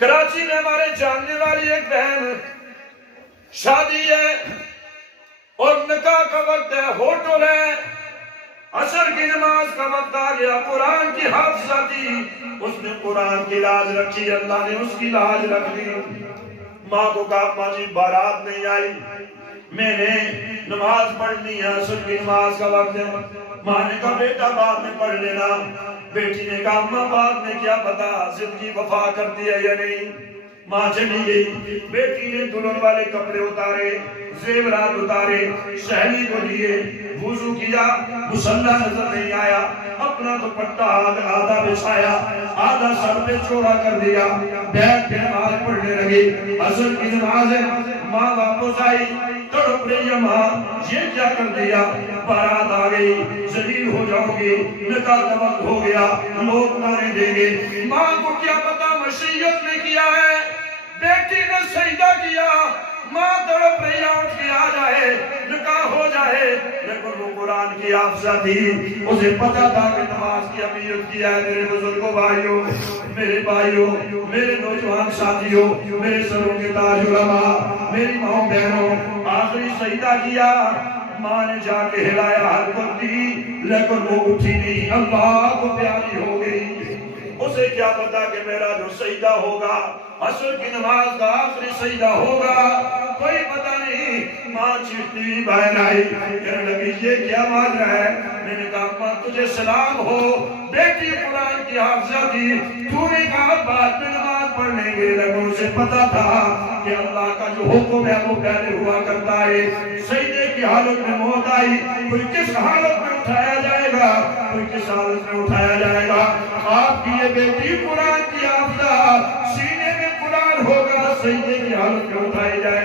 کراچی میں ہمارے جاننے والی ایک بہن شادی ہے اور نکاح کا وقت ہے، ہوٹل ہے، عصر کی نماز کا وقت آ گیا، قرآن کی حافظہ تھی، اس نے قرآن کی لاج رکھی، اللہ نے اس کی لاج رکھ دی۔ ماں کو کہا ماں جی بارات نہیں آئی، میں نے نماز پڑھنی ہے، عصر کی نماز کا وقت ہے۔ ماں نے کہا بیٹا بعد میں پڑھ لینا۔ بیٹی نے کہا ماں بعد میں کیا پتا زندگی وفا کرتی ہے یا نہیں۔ ماں چلی گئی، بیٹی نے دلہن والے کپڑے اتارے، زیورات اتارے، شہنی کو دیے، وضو کیا، مصلی نظر نہیں آیا، اپنا دوپٹہ آدھا بچھایا، آدھا سر پہ چوڑا کر دیا، بیٹھ کے نماز پڑھنے لگی۔ عصر کی نماز ہے، ماں واپس آئی، تڑپ رہی ہے ماں، یہ کیا کر دیا؟ بارات آ گئی، ذلیل ہو جاؤ گی، نکاح کا وقت ہو گیا، لوگ نعرے دیں گے۔ ماں کو کیا پتا مشیت نے کیا ہے، بیٹی نے سجدہ کیا، ماں تڑپ رہی اٹھ کے آ جائے، نکاح ہو جائے، لیکن وہ قرآن کی حافظہ تھی، اسے پتا تھا کہ نماز کی اہمیت کیا ہے۔ میرے بزرگوں بھائیوں، میرے بھائیوں، میرے نوجوان ساتھیوں، میرے سروں کے تاج علماء، میری ماں بہنوں، آخری سجدہ کیا، ماں نے جا کے ہلایا، حرکت دی، لیکن وہ اٹھی نہیں، اللہ کو پیاری ہو گئی۔ اسے کیا پتا کہ میرا جو سجدہ ہوگا عصر کی نماز کا آخری سجدہ ہوگا، کوئی پتا نہیں۔ ماں چیختی ہوئی باہر آئی، کہنے لگی یہ کیا ماجرا ہے؟ میں نے کہا ماں تجھے سلام ہو، بیٹی قرآن کی حافظہ تھی، تو نے کہا بعد میں نماز پڑھ لیں گے، لیکن اسے پتا تھا کہ اللہ کا جو حکم ہے وہ پہلے ہوا کرتا ہے۔ سجدے کی حالت میں موت آئی، کوئی کس حالت میں اٹھایا جائے گا، کوئی کس حالت میں اٹھایا جائے گا۔ آپ کی یہ بیٹی قرآن کی حافظہ، سینے میں قرآن ہوگا، سجدے کی حالت میں اٹھائی جائے